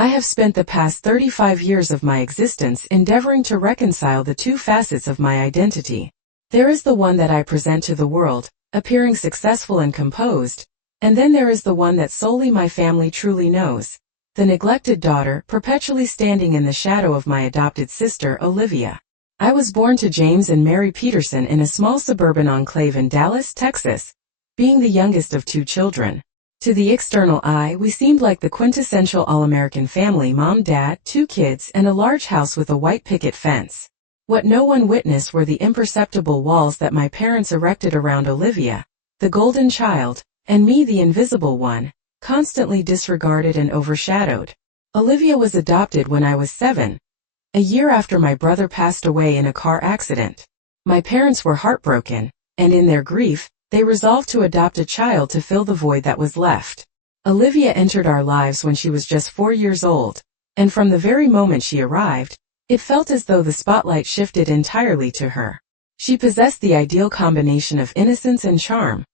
I have spent the past 35 years of my existence endeavoring to reconcile the two facets of my identity. There is the one that I present to the world, appearing successful and composed, and then there is the one that solely my family truly knows, the neglected daughter perpetually standing in the shadow of my adopted sister Olivia. I was born to James and Mary Peterson in a small suburban enclave in Dallas, Texas, being the youngest of two children. To the external eye, we seemed like the quintessential all-American family: mom, dad, two kids, and a large house with a white picket fence. What no one witnessed were the imperceptible walls that my parents erected around Olivia, the golden child, and me, the invisible one, constantly disregarded and overshadowed. Olivia was adopted when I was 7, a year after my brother passed away in a car accident. My parents were heartbroken, and in their grief, they resolved to adopt a child to fill the void that was left. Olivia entered our lives when she was just 4 years old, and from the very moment she arrived, it felt as though the spotlight shifted entirely to her. She possessed the ideal combination of innocence and charm.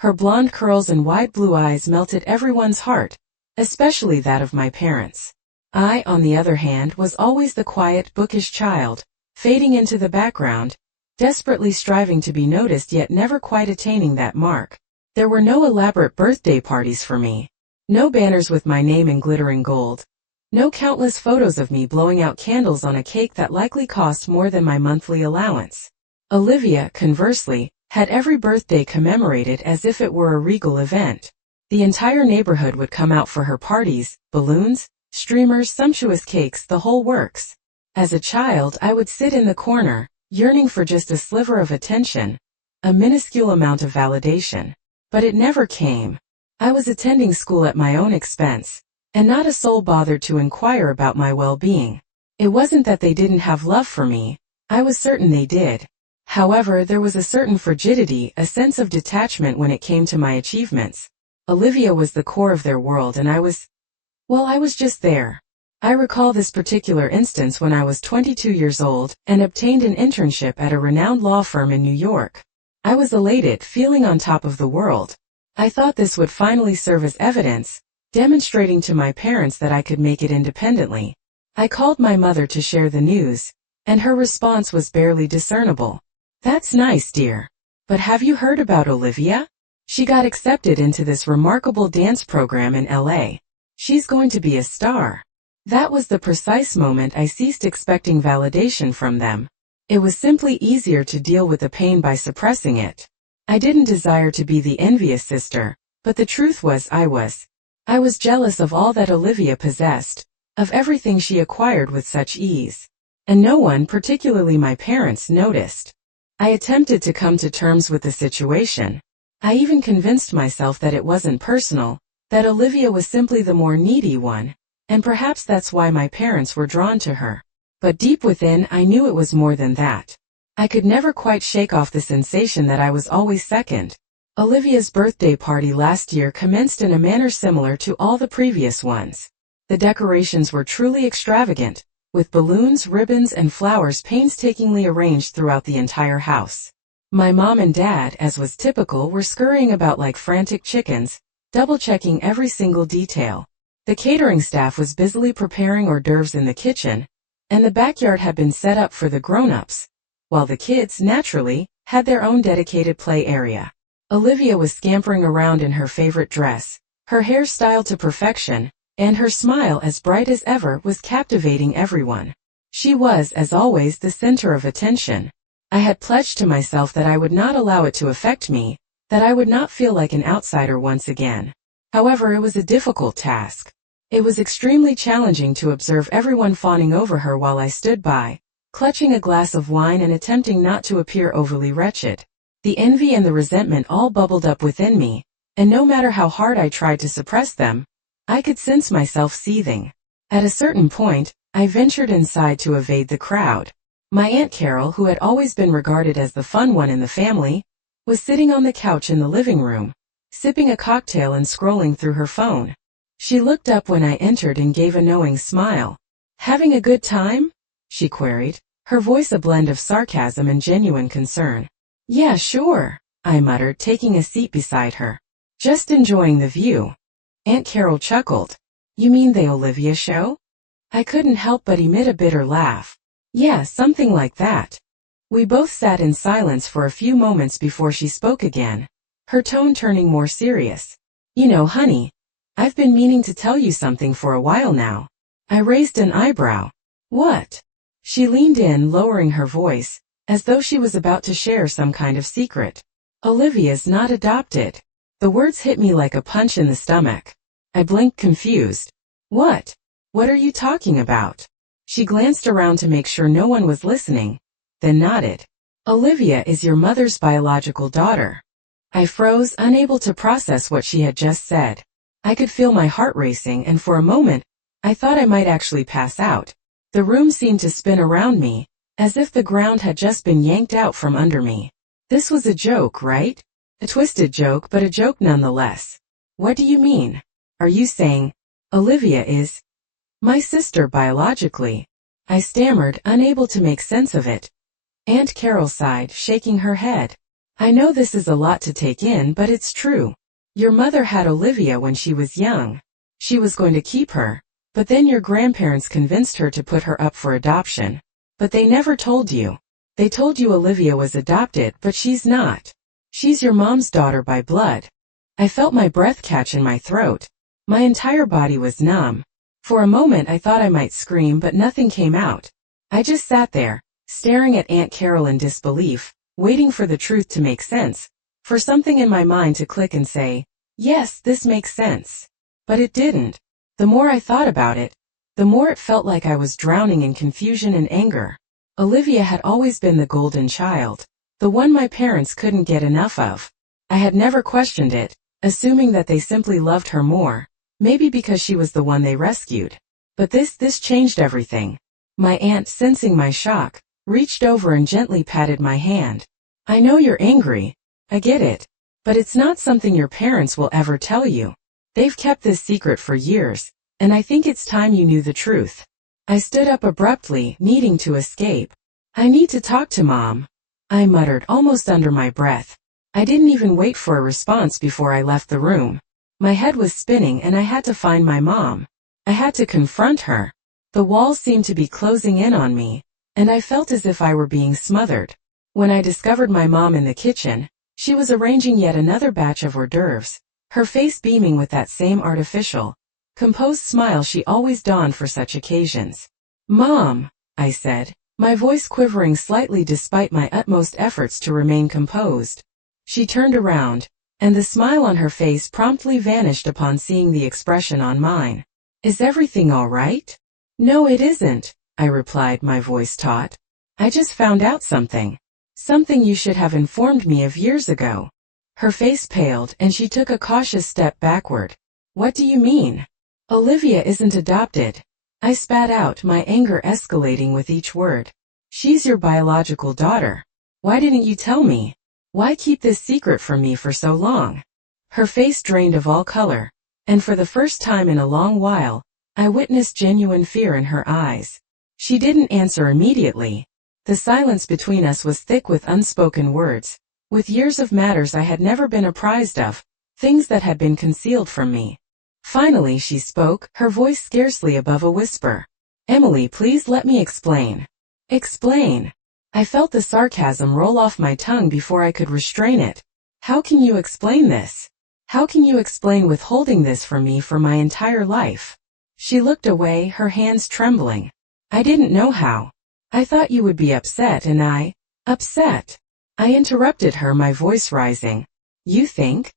Her blonde curls and wide blue eyes melted everyone's heart, especially that of my parents. I, on the other hand, was always the quiet, bookish child, fading into the background, desperately striving to be noticed yet never quite attaining that mark. There were no elaborate birthday parties for me. No banners with my name in glittering gold. No countless photos of me blowing out candles on a cake that likely cost more than my monthly allowance. Olivia, conversely, had every birthday commemorated as if it were a regal event. The entire neighborhood would come out for her parties: balloons, streamers, sumptuous cakes, the whole works. As a child, I would sit in the corner, yearning for just a sliver of attention, a minuscule amount of validation. But it never came. I was attending school at my own expense, and not a soul bothered to inquire about my well-being. It wasn't that they didn't have love for me. I was certain they did. However, there was a certain frigidity, a sense of detachment when it came to my achievements. Olivia was the core of their world, and I was just there. I recall this particular instance when I was 22 years old and obtained an internship at a renowned law firm in New York. I was elated, feeling on top of the world. I thought this would finally serve as evidence, demonstrating to my parents that I could make it independently. I called my mother to share the news, and her response was barely discernible. "That's nice, dear. But have you heard about Olivia? She got accepted into this remarkable dance program in LA. She's going to be a star." That was the precise moment I ceased expecting validation from them. It was simply easier to deal with the pain by suppressing it. I didn't desire to be the envious sister, but the truth was I was jealous of all that Olivia possessed, of everything she acquired with such ease. And no one, particularly my parents, noticed. I attempted to come to terms with the situation. I even convinced myself that it wasn't personal, that Olivia was simply the more needy one, and perhaps that's why my parents were drawn to her. But deep within, I knew it was more than that. I could never quite shake off the sensation that I was always second. Olivia's birthday party last year commenced in a manner similar to all the previous ones. The decorations were truly extravagant, with balloons, ribbons, and flowers painstakingly arranged throughout the entire house. My mom and dad, as was typical, were scurrying about like frantic chickens, double-checking every single detail. The catering staff was busily preparing hors d'oeuvres in the kitchen, and the backyard had been set up for the grown-ups, while the kids, naturally, had their own dedicated play area. Olivia was scampering around in her favorite dress, her hair styled to perfection, and her smile, as bright as ever, was captivating everyone. She was, as always, the center of attention. I had pledged to myself that I would not allow it to affect me, that I would not feel like an outsider once again. However, it was a difficult task. It was extremely challenging to observe everyone fawning over her while I stood by, clutching a glass of wine and attempting not to appear overly wretched. The envy and the resentment all bubbled up within me, and no matter how hard I tried to suppress them, I could sense myself seething. At a certain point, I ventured inside to evade the crowd. My Aunt Carol, who had always been regarded as the fun one in the family, was sitting on the couch in the living room, sipping a cocktail and scrolling through her phone. She looked up when I entered and gave a knowing smile. "Having a good time?" she queried, her voice a blend of sarcasm and genuine concern. "Yeah, sure," I muttered, taking a seat beside her. "Just enjoying the view." Aunt Carol chuckled. You mean the Olivia show? I couldn't help but emit a bitter laugh. Yeah, something like that. We both sat in silence for a few moments before she spoke again, her tone turning more serious. You know, honey, I've been meaning to tell you something for a while now. I raised an eyebrow. What? She leaned in, lowering her voice, as though she was about to share some kind of secret. Olivia's not adopted. The words hit me like a punch in the stomach. I blinked, confused. What? What are you talking about? She glanced around to make sure no one was listening, then nodded. Olivia is your mother's biological daughter. I froze, unable to process what she had just said. I could feel my heart racing, and for a moment, I thought I might actually pass out. The room seemed to spin around me, as if the ground had just been yanked out from under me. This was a joke, right? A twisted joke, but a joke nonetheless. What do you mean? Are you saying Olivia is my sister biologically? I stammered, unable to make sense of it. Aunt Carol sighed, shaking her head. I know this is a lot to take in, but it's true. Your mother had Olivia when she was young. She was going to keep her, but then your grandparents convinced her to put her up for adoption. But they never told you. They told you Olivia was adopted, but she's not. She's your mom's daughter by blood. I felt my breath catch in my throat. My entire body was numb. For a moment I thought I might scream, but nothing came out. I just sat there, staring at Aunt Carol in disbelief, waiting for the truth to make sense, for something in my mind to click and say, yes, this makes sense. But it didn't. The more I thought about it, the more it felt like I was drowning in confusion and anger. Olivia had always been the golden child, the one my parents couldn't get enough of. I had never questioned it, assuming that they simply loved her more, maybe because she was the one they rescued. But this changed everything. My aunt, sensing my shock, reached over and gently patted my hand. I know you're angry. I get it. But it's not something your parents will ever tell you. They've kept this secret for years, and I think it's time you knew the truth. I stood up abruptly, needing to escape. I need to talk to Mom, I muttered almost under my breath. I didn't even wait for a response before I left the room. My head was spinning and I had to find my mom. I had to confront her. The walls seemed to be closing in on me, and I felt as if I were being smothered. When I discovered my mom in the kitchen, she was arranging yet another batch of hors d'oeuvres, her face beaming with that same artificial, composed smile she always donned for such occasions. Mom, I said, my voice quivering slightly despite my utmost efforts to remain composed. She turned around, and the smile on her face promptly vanished upon seeing the expression on mine. Is everything all right? No, it isn't, I replied, my voice taut. I just found out something. Something you should have informed me of years ago. Her face paled and she took a cautious step backward. What do you mean? Olivia isn't adopted. I spat out, my anger escalating with each word. She's your biological daughter. Why didn't you tell me? Why keep this secret from me for so long? Her face drained of all color, and for the first time in a long while, I witnessed genuine fear in her eyes. She didn't answer immediately. The silence between us was thick with unspoken words, with years of matters I had never been apprised of, things that had been concealed from me. Finally she spoke, her voice scarcely above a whisper. Emily, please let me explain. Explain. I felt the sarcasm roll off my tongue before I could restrain it. How can you explain this? How can you explain withholding this from me for my entire life? She looked away, her hands trembling. I didn't know how. I thought you would be upset and upset. I interrupted her, my voice rising. You think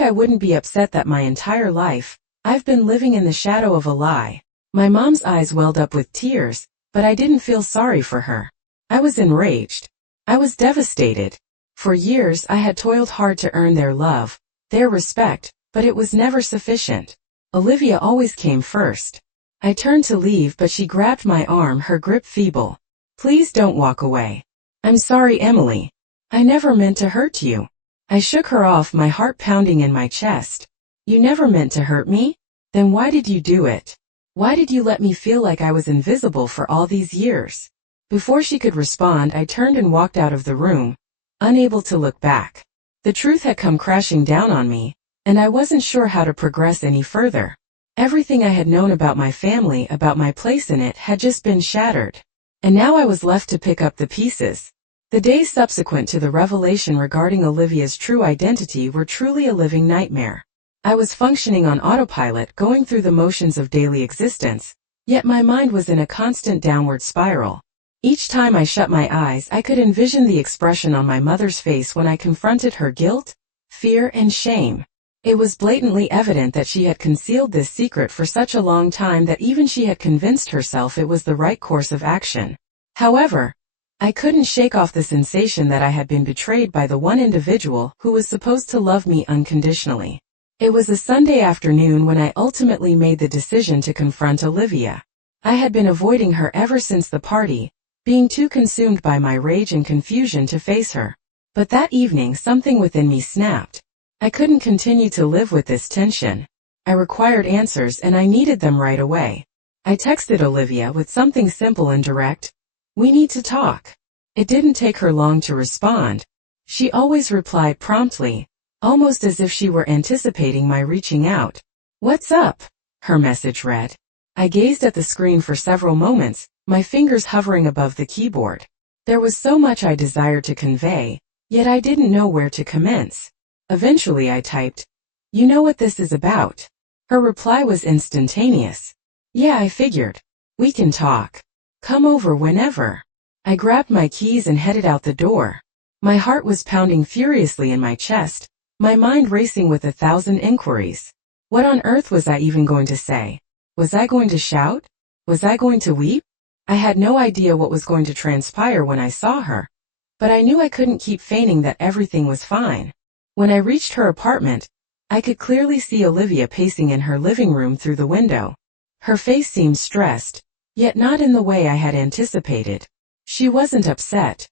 I wouldn't be upset that my entire life, I've been living in the shadow of a lie? My mom's eyes welled up with tears, but I didn't feel sorry for her. I was enraged. I was devastated. For years I had toiled hard to earn their love, their respect, but it was never sufficient. Olivia always came first. I turned to leave, but she grabbed my arm, her grip feeble. Please don't walk away. I'm sorry, Emily. I never meant to hurt you. I shook her off, my heart pounding in my chest. You never meant to hurt me? Then why did you do it? Why did you let me feel like I was invisible for all these years? Before she could respond, I turned and walked out of the room, unable to look back. The truth had come crashing down on me, and I wasn't sure how to progress any further. Everything I had known about my family, about my place in it, had just been shattered. And now I was left to pick up the pieces. The days subsequent to the revelation regarding Olivia's true identity were truly a living nightmare. I was functioning on autopilot, going through the motions of daily existence, yet my mind was in a constant downward spiral. Each time I shut my eyes, I could envision the expression on my mother's face when I confronted her guilt, fear, and shame. It was blatantly evident that she had concealed this secret for such a long time that even she had convinced herself it was the right course of action. However, I couldn't shake off the sensation that I had been betrayed by the one individual who was supposed to love me unconditionally. It was a Sunday afternoon when I ultimately made the decision to confront Olivia. I had been avoiding her ever since the party, being too consumed by my rage and confusion to face her. But that evening something within me snapped. I couldn't continue to live with this tension. I required answers and I needed them right away. I texted Olivia with something simple and direct. "We need to talk." It didn't take her long to respond. She always replied promptly, almost as if she were anticipating my reaching out. "What's up?" her message read. I gazed at the screen for several moments, my fingers hovering above the keyboard. There was so much I desired to convey, yet I didn't know where to commence. Eventually I typed, "You know what this is about?" Her reply was instantaneous. "Yeah, I figured. We can talk. Come over whenever." I grabbed my keys and headed out the door. My heart was pounding furiously in my chest, my mind racing with 1,000 inquiries. What on earth was I even going to say? Was I going to shout? Was I going to weep? I had no idea what was going to transpire when I saw her, but I knew I couldn't keep feigning that everything was fine. When I reached her apartment, I could clearly see Olivia pacing in her living room through the window. Her face seemed stressed, yet not in the way I had anticipated. She wasn't upset.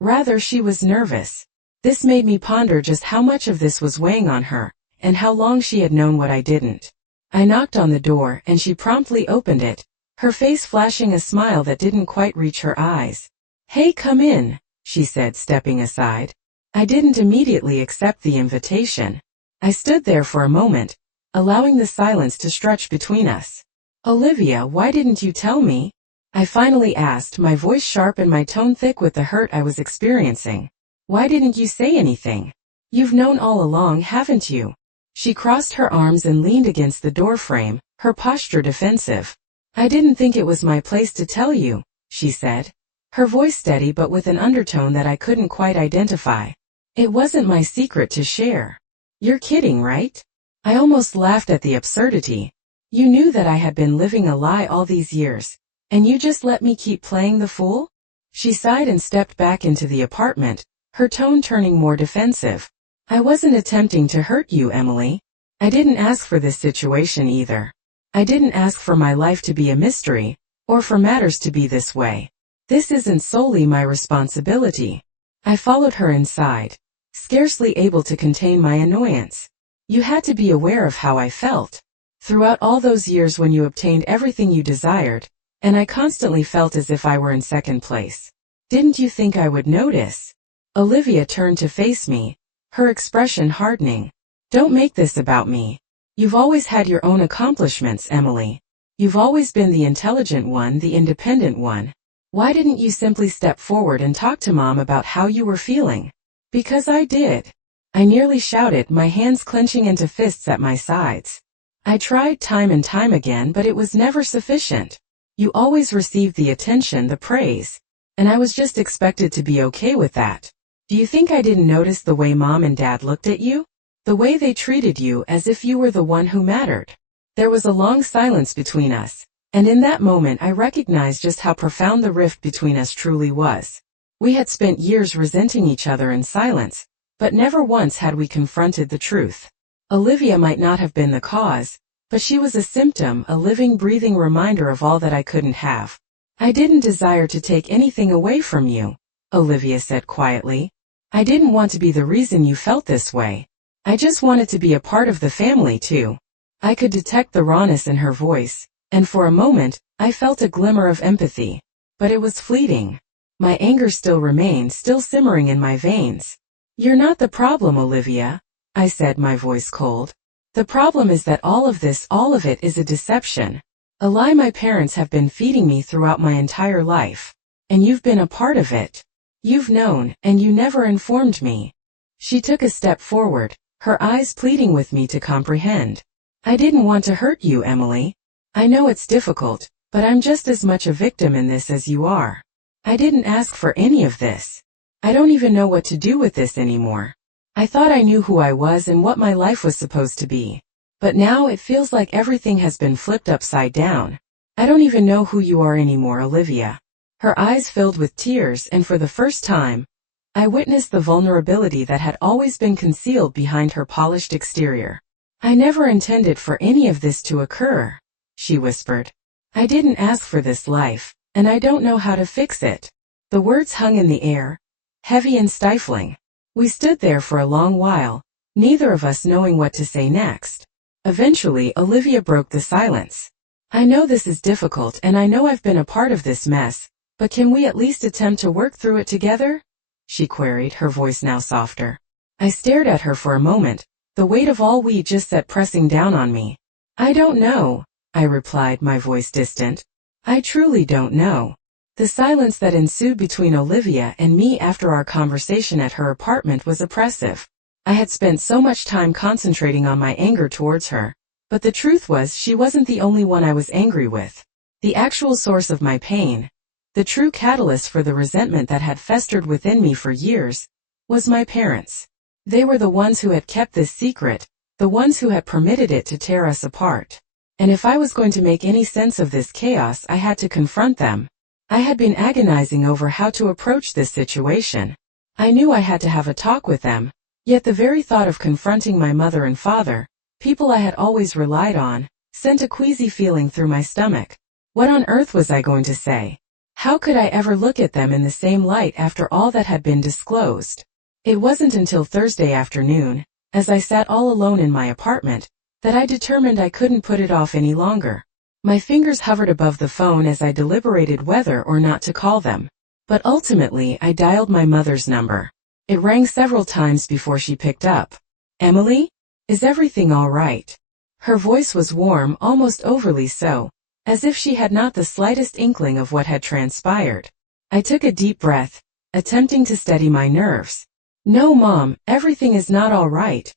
Rather, she was nervous. This made me ponder just how much of this was weighing on her, and how long she had known what I didn't. I knocked on the door, and she promptly opened it, her face flashing a smile that didn't quite reach her eyes. "Hey, come in," she said, stepping aside. I didn't immediately accept the invitation. I stood there for a moment, allowing the silence to stretch between us. "Olivia, why didn't you tell me?" I finally asked, my voice sharp and my tone thick with the hurt I was experiencing. "Why didn't you say anything? You've known all along, haven't you?" She crossed her arms and leaned against the doorframe, her posture defensive. "I didn't think it was my place to tell you," she said, her voice steady but with an undertone that I couldn't quite identify. "It wasn't my secret to share." "You're kidding, right?" I almost laughed at the absurdity. "You knew that I had been living a lie all these years, and you just let me keep playing the fool?" She sighed and stepped back into the apartment, her tone turning more defensive. "I wasn't attempting to hurt you, Emily. I didn't ask for this situation either. I didn't ask for my life to be a mystery, or for matters to be this way. This isn't solely my responsibility." I followed her inside, scarcely able to contain my annoyance. "You had to be aware of how I felt. Throughout all those years when you obtained everything you desired, and I constantly felt as if I were in second place. Didn't you think I would notice?" Olivia turned to face me, her expression hardening. "Don't make this about me. You've always had your own accomplishments, Emily. You've always been the intelligent one, the independent one. Why didn't you simply step forward and talk to Mom about how you were feeling?" "Because I did," I nearly shouted, my hands clenching into fists at my sides. "I tried time and time again, but it was never sufficient. You always received the attention, the praise, and I was just expected to be okay with that. Do you think I didn't notice the way Mom and Dad looked at you? The way they treated you as if you were the one who mattered?" There was a long silence between us, and in that moment I recognized just how profound the rift between us truly was. We had spent years resenting each other in silence, but never once had we confronted the truth. Olivia might not have been the cause, but she was a symptom, a living, breathing reminder of all that I couldn't have. "I didn't desire to take anything away from you," Olivia said quietly. "I didn't want to be the reason you felt this way. I just wanted to be a part of the family too." I could detect the rawness in her voice, and for a moment, I felt a glimmer of empathy. But it was fleeting. My anger still remained, still simmering in my veins. "You're not the problem, Olivia," I said, my voice cold. The problem is that all of it is a deception. A lie my parents have been feeding me throughout my entire life. And you've been a part of it. You've known, and you never informed me. She took a step forward, her eyes pleading with me to comprehend. I didn't want to hurt you, Emily. I know it's difficult, but I'm just as much a victim in this as you are. I didn't ask for any of this. I don't even know what to do with this anymore. I thought I knew who I was and what my life was supposed to be. But now it feels like everything has been flipped upside down. I don't even know who you are anymore, Olivia. Her eyes filled with tears, and for the first time, I witnessed the vulnerability that had always been concealed behind her polished exterior. I never intended for any of this to occur, she whispered. I didn't ask for this life, and I don't know how to fix it. The words hung in the air, heavy and stifling. We stood there for a long while, neither of us knowing what to say next. Eventually, Olivia broke the silence. I know this is difficult and I know I've been a part of this mess, but can we at least attempt to work through it together? She queried, her voice now softer. I stared at her for a moment, the weight of all we just said pressing down on me. I don't know, I replied, my voice distant. I truly don't know. The silence that ensued between Olivia and me after our conversation at her apartment was oppressive. I had spent so much time concentrating on my anger towards her, but the truth was she wasn't the only one I was angry with. The actual source of my pain, the true catalyst for the resentment that had festered within me for years, was my parents. They were the ones who had kept this secret, the ones who had permitted it to tear us apart. And if I was going to make any sense of this chaos, I had to confront them. I had been agonizing over how to approach this situation. I knew I had to have a talk with them, yet the very thought of confronting my mother and father, people I had always relied on, sent a queasy feeling through my stomach. What on earth was I going to say? How could I ever look at them in the same light after all that had been disclosed? It wasn't until Thursday afternoon, as I sat all alone in my apartment, that I determined I couldn't put it off any longer. My fingers hovered above the phone as I deliberated whether or not to call them. But ultimately I dialed my mother's number. It rang several times before she picked up. Emily? Is everything all right? Her voice was warm, almost overly so, as if she had not the slightest inkling of what had transpired. I took a deep breath, attempting to steady my nerves. No, Mom, everything is not all right,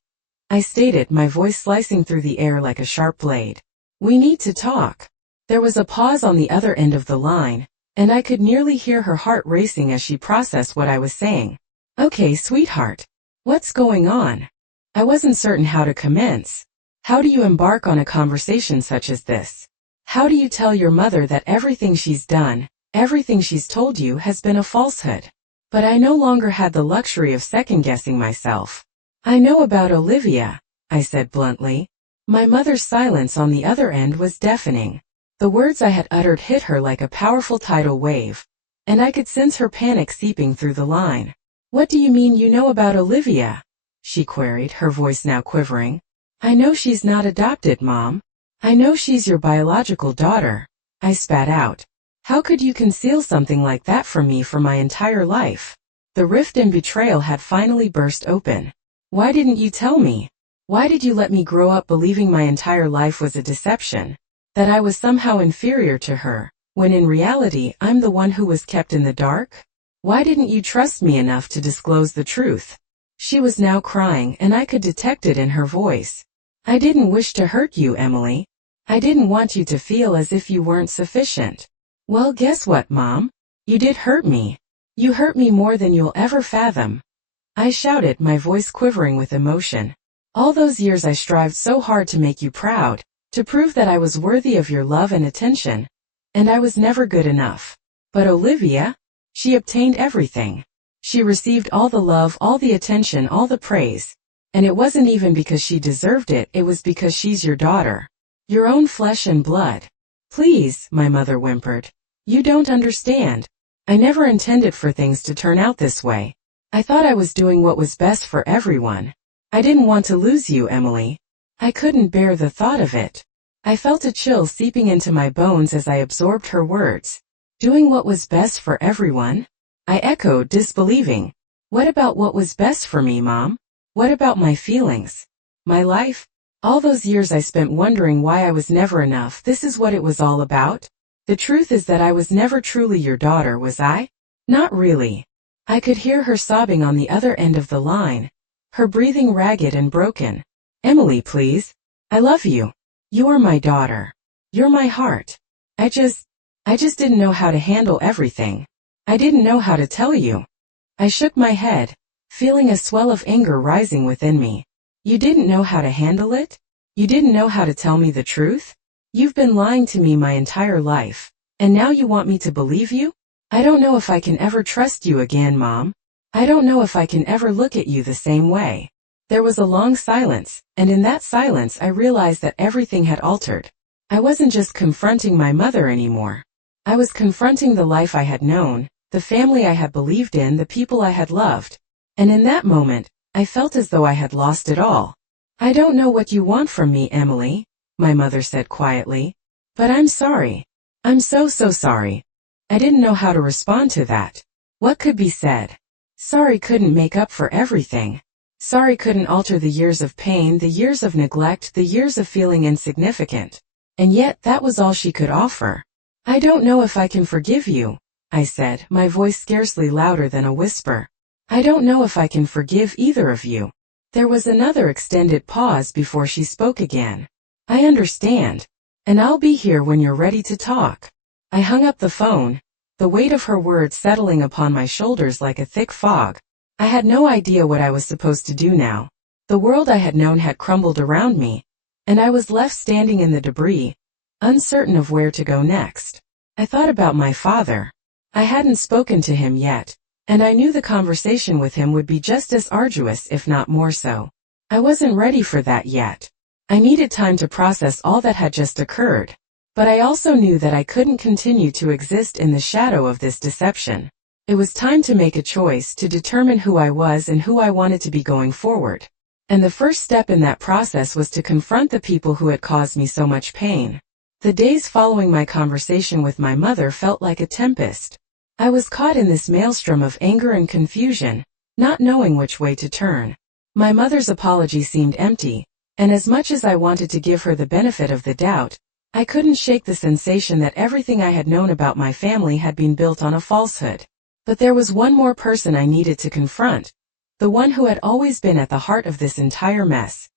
I stated, my voice slicing through the air like a sharp blade. We need to talk. There was a pause on the other end of the line, and I could nearly hear her heart racing as she processed what I was saying. Okay, sweetheart. What's going on? I wasn't certain how to commence. How do you embark on a conversation such as this? How do you tell your mother that everything she's done, everything she's told you has been a falsehood? But I no longer had the luxury of second-guessing myself. I know about Olivia, I said bluntly. My mother's silence on the other end was deafening. The words I had uttered hit her like a powerful tidal wave, and I could sense her panic seeping through the line. What do you mean you know about Olivia? She queried, her voice now quivering. I know she's not adopted, Mom. I know she's your biological daughter, I spat out. How could you conceal something like that from me for my entire life? The rift and betrayal had finally burst open. Why didn't you tell me? Why did you let me grow up believing my entire life was a deception? That I was somehow inferior to her, when in reality I'm the one who was kept in the dark? Why didn't you trust me enough to disclose the truth? She was now crying, and I could detect it in her voice. I didn't wish to hurt you, Emily. I didn't want you to feel as if you weren't sufficient. Well, guess what, Mom? You did hurt me. You hurt me more than you'll ever fathom. I shouted, my voice quivering with emotion. All those years I strived so hard to make you proud, to prove that I was worthy of your love and attention, and I was never good enough. But Olivia? She obtained everything. She received all the love, all the attention, all the praise. And it wasn't even because she deserved it, it was because she's your daughter. Your own flesh and blood. Please, my mother whimpered. You don't understand. I never intended for things to turn out this way. I thought I was doing what was best for everyone. I didn't want to lose you, Emily. I couldn't bear the thought of it. I felt a chill seeping into my bones as I absorbed her words. Doing what was best for everyone? I echoed, disbelieving. What about what was best for me, Mom? What about my feelings? My life? All those years I spent wondering why I was never enough, this is what it was all about? The truth is that I was never truly your daughter, was I? Not really. I could hear her sobbing on the other end of the line, her breathing ragged and broken. Emily, please. I love you. You are my daughter. You're my heart. I just didn't know how to handle everything. I didn't know how to tell you. I shook my head, feeling a swell of anger rising within me. You didn't know how to handle it? You didn't know how to tell me the truth? You've been lying to me my entire life, and now you want me to believe you? I don't know if I can ever trust you again, Mom. I don't know if I can ever look at you the same way. There was a long silence, and in that silence I realized that everything had altered. I wasn't just confronting my mother anymore. I was confronting the life I had known, the family I had believed in, the people I had loved. And in that moment, I felt as though I had lost it all. I don't know what you want from me, Emily, my mother said quietly. But I'm sorry. I'm so sorry. I didn't know how to respond to that. What could be said? Sorry couldn't make up for everything. Sorry couldn't alter the years of pain, the years of neglect, the years of feeling insignificant. And yet that was all she could offer. I don't know if I can forgive you, I said, my voice scarcely louder than a whisper. I don't know if I can forgive either of you. There was another extended pause before she spoke again. I understand. And I'll be here when you're ready to talk. I hung up the phone, the weight of her words settling upon my shoulders like a thick fog. I had no idea what I was supposed to do now. The world I had known had crumbled around me, and I was left standing in the debris, uncertain of where to go next. I thought about my father. I hadn't spoken to him yet, and I knew the conversation with him would be just as arduous, if not more so. I wasn't ready for that yet. I needed time to process all that had just occurred, but I also knew that I couldn't continue to exist in the shadow of this deception. It was time to make a choice, to determine who I was and who I wanted to be going forward. And the first step in that process was to confront the people who had caused me so much pain. The days following my conversation with my mother felt like a tempest. I was caught in this maelstrom of anger and confusion, not knowing which way to turn. My mother's apology seemed empty, and as much as I wanted to give her the benefit of the doubt, I couldn't shake the sensation that everything I had known about my family had been built on a falsehood. But there was one more person I needed to confront, the one who had always been at the heart of this entire mess.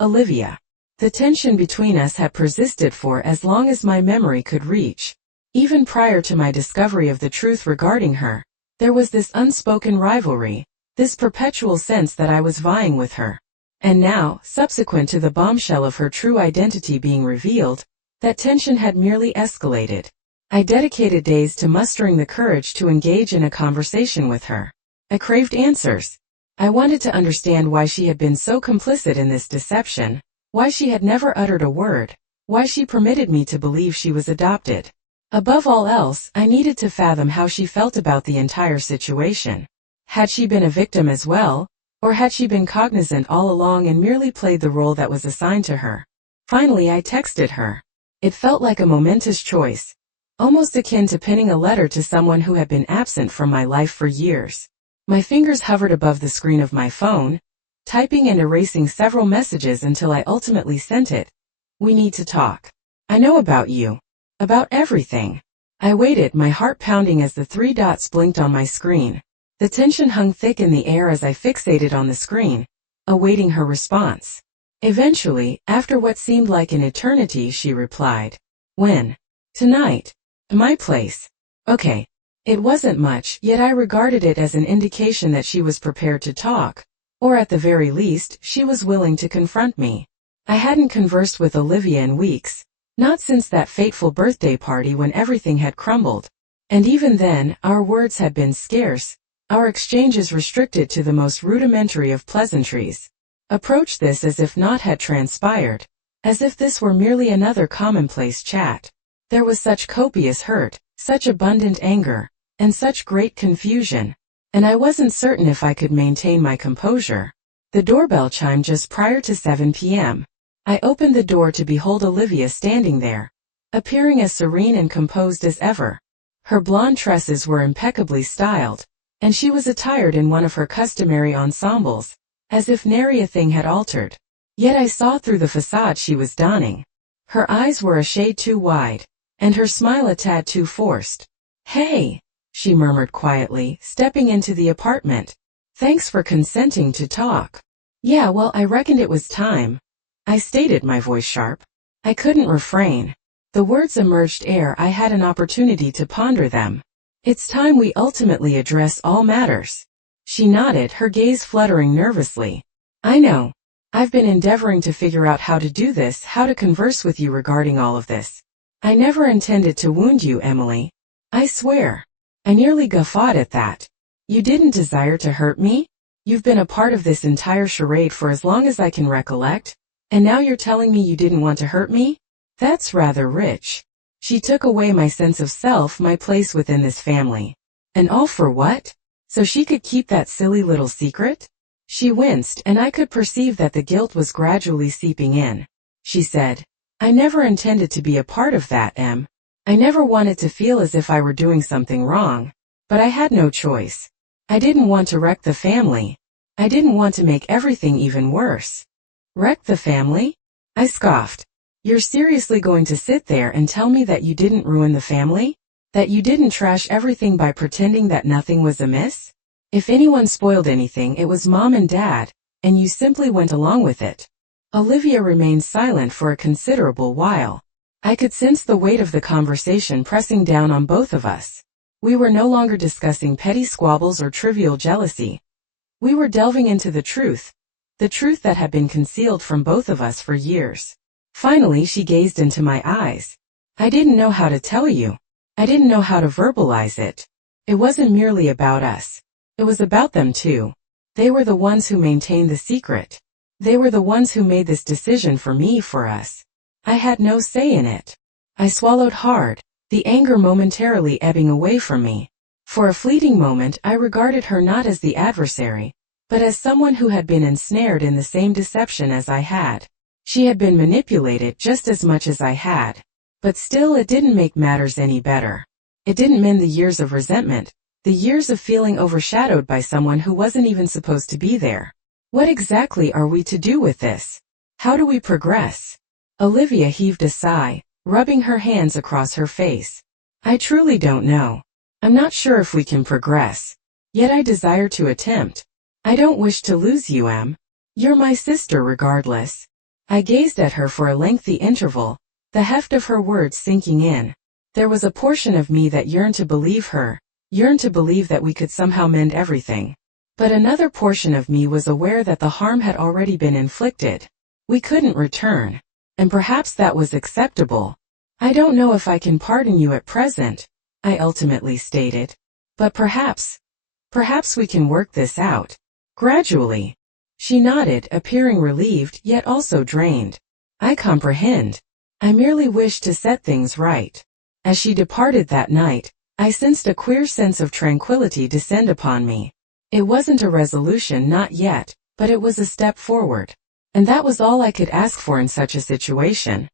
Olivia. The tension between us had persisted for as long as my memory could reach. Even prior to my discovery of the truth regarding her, there was this unspoken rivalry, this perpetual sense that I was vying with her. And now, subsequent to the bombshell of her true identity being revealed, that tension had merely escalated. I dedicated days to mustering the courage to engage in a conversation with her. I craved answers. I wanted to understand why she had been so complicit in this deception, why she had never uttered a word, why she permitted me to believe she was adopted. Above all else, I needed to fathom how she felt about the entire situation. Had she been a victim as well, or had she been cognizant all along and merely played the role that was assigned to her? Finally, I texted her. It felt like a momentous choice, almost akin to penning a letter to someone who had been absent from my life for years. My fingers hovered above the screen of my phone, typing and erasing several messages until I ultimately sent it. We need to talk. I know about you. About everything. I waited, my heart pounding as the 3 dots blinked on my screen. The tension hung thick in the air as I fixated on the screen, awaiting her response. Eventually, after what seemed like an eternity, she replied. When? Tonight. My place. Okay. It wasn't much, yet I regarded it as an indication that she was prepared to talk, or at the very least, she was willing to confront me. I hadn't conversed with Olivia in weeks, not since that fateful birthday party when everything had crumbled. And even then, our words had been scarce, our exchanges restricted to the most rudimentary of pleasantries. Approach this as if naught had transpired, as if this were merely another commonplace chat. There was such copious hurt, such abundant anger, and such great confusion, and I wasn't certain if I could maintain my composure. The doorbell chimed just prior to 7 p.m. I opened the door to behold Olivia standing there, appearing as serene and composed as ever. Her blonde tresses were impeccably styled, and she was attired in one of her customary ensembles, as if nary a thing had altered. Yet I saw through the facade she was donning. Her eyes were a shade too wide, and her smile a tad too forced. "Hey," she murmured quietly, stepping into the apartment. "Thanks for consenting to talk." "Yeah, well, I reckoned it was time," I stated, my voice sharp. I couldn't refrain. The words emerged ere I had an opportunity to ponder them. "It's time we ultimately address all matters." She nodded, her gaze fluttering nervously. "I know. I've been endeavoring to figure out how to do this, how to converse with you regarding all of this. I never intended to wound you, Emily. I swear." I nearly guffawed at that. "You didn't desire to hurt me? You've been a part of this entire charade for as long as I can recollect, and now you're telling me you didn't want to hurt me? That's rather rich." She took away my sense of self, my place within this family. And all for what? So she could keep that silly little secret? She winced, and I could perceive that the guilt was gradually seeping in. She said, "I never intended to be a part of that, Em. I never wanted to feel as if I were doing something wrong. But I had no choice. I didn't want to wreck the family. I didn't want to make everything even worse." "Wreck the family?" I scoffed. "You're seriously going to sit there and tell me that you didn't ruin the family? That you didn't trash everything by pretending that nothing was amiss? If anyone spoiled anything, it was Mom and Dad, and you simply went along with it." Olivia remained silent for a considerable while. I could sense the weight of the conversation pressing down on both of us. We were no longer discussing petty squabbles or trivial jealousy. We were delving into the truth that had been concealed from both of us for years. Finally, she gazed into my eyes. "I didn't know how to tell you. I didn't know how to verbalize it. It wasn't merely about us. It was about them too. They were the ones who maintained the secret. They were the ones who made this decision for me, for us. I had no say in it." I swallowed hard, the anger momentarily ebbing away from me. For a fleeting moment I regarded her not as the adversary, but as someone who had been ensnared in the same deception as I had. She had been manipulated just as much as I had. But still, it didn't make matters any better. It didn't mend the years of resentment, the years of feeling overshadowed by someone who wasn't even supposed to be there. What exactly are we to do with this? How do we progress? Olivia heaved a sigh, rubbing her hands across her face. "I truly don't know. I'm not sure if we can progress. Yet I desire to attempt. I don't wish to lose you, Em. You're my sister regardless." I gazed at her for a lengthy interval, the heft of her words sinking in. There was a portion of me that yearned to believe her, yearned to believe that we could somehow mend everything. But another portion of me was aware that the harm had already been inflicted. We couldn't return. And perhaps that was acceptable. "I don't know if I can pardon you at present," I ultimately stated. "But perhaps we can work this out. Gradually." She nodded, appearing relieved, yet also drained. "I comprehend. I merely wish to set things right." As she departed that night, I sensed a queer sense of tranquility descend upon me. It wasn't a resolution, not yet, but it was a step forward. And that was all I could ask for in such a situation.